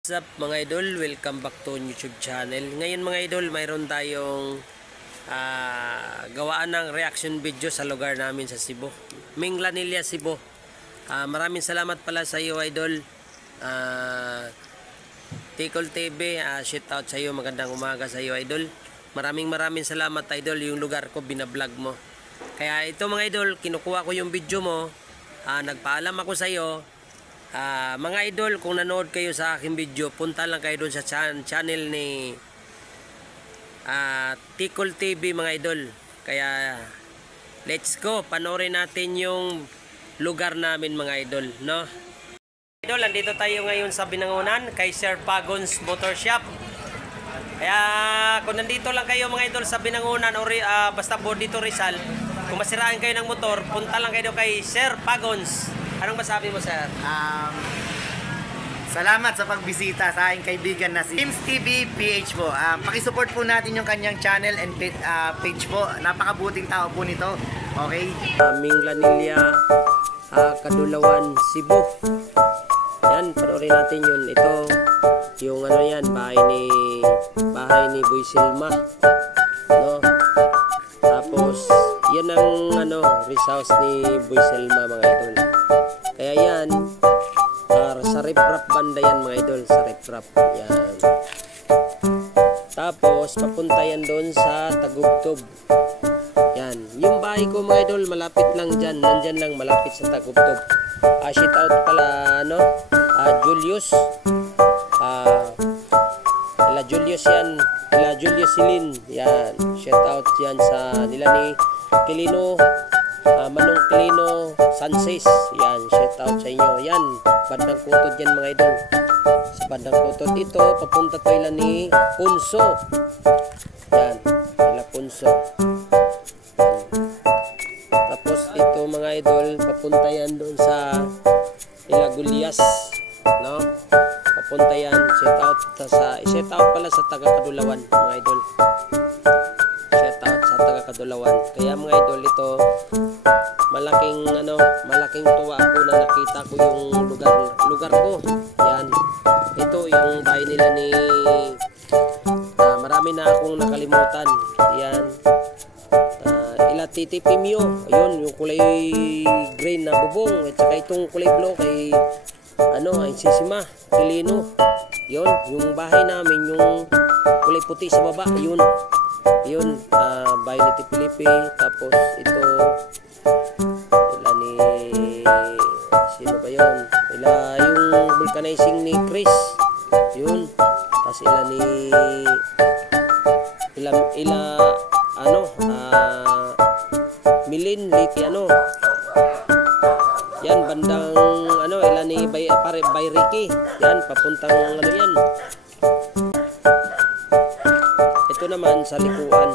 What's up mga idol? Welcome back to YouTube channel. Ngayon mga idol, mayroon tayong gawaan ng reaction video sa lugar namin sa Cebu, Minglanilla, Cebu. Maraming salamat pala sa iyo idol, Tikol TV. Shout out sa iyo, magandang umaga sa iyo idol. Maraming salamat idol, yung lugar ko binablog mo. Kaya ito mga idol, kinukuha ko yung video mo. Nagpaalam ako sa iyo. Mga idol, kung nanood kayo sa aking video, punta lang kayo doon sa channel ni Tikol TV mga idol. Kaya let's go, panoorin natin yung lugar namin mga idol, no? Idol, andito tayo ngayon sa Binangonan kay Sir Pagons Motor Shop. Kaya kung nandito lang kayo mga idol sa Binangonan o basta dito Rizal, kung masiraan kayo ng motor, punta lang kayo kay Sir Pagons. Anong masabi mo, sir? Salamat sa pagbisita sa aking kaibigan na si James TV PH po. Pakisupport po natin yung kanyang channel and page po. Napakabuting tao po nito. Okay? Minglanilla, Kadulawan, Cebu. Yan, panoorin natin yun. Ito, yung ano yan, bahay ni Boy Silma. No? Tapos, yan ang rest house ni Boy Silma mga idol. Kaya yan, sa riprap banda yan mga idol, sa riprap yan. Tapos papunta yan doon sa Tagubtob. Yan, yung bahay ko mga idol, malapit lang dyan, nandyan lang, malapit sa Tagubtob. Shout out pala Julius, ila Julius yan, ila Julius Silin yan. Shout out yan sa nila ni Kilino, Manong Kilino Sanchez. Yan, shout out sa inyo. Yan, bandang Kutod yan mga idol. Sa bandang Kutod ito, papunta to ila ni Punso. Yan, ila Punso. Tapos ito mga idol, papunta yan doon sa ila Gulyas, no? Papunta yan, shout out pala sa taga Kadulawan mga idol. Shout out sa taga Kadulawan. Kaya mga idol, ito malaking tuwa ako na nakita ko yung lugar ko. Yan, ito yung bahay nila ni marami na akong nakalimutan. Yan, ila Titi Pimio, ayun, yung kulay green na bubong, at saka itong kulay blue kay ay Sisima Kilino. Yun, yung bahay namin, yung kulay puti sa baba, yun, bahay ni Tipilipi. Tapos ito ila ni sino ba yun, ila yung vulcanizing ni Chris, yun. Tapos ila ni Milin Liti yan, bandang ila ni Bay Ricky yan, papuntang yan. Ito naman sa likuan,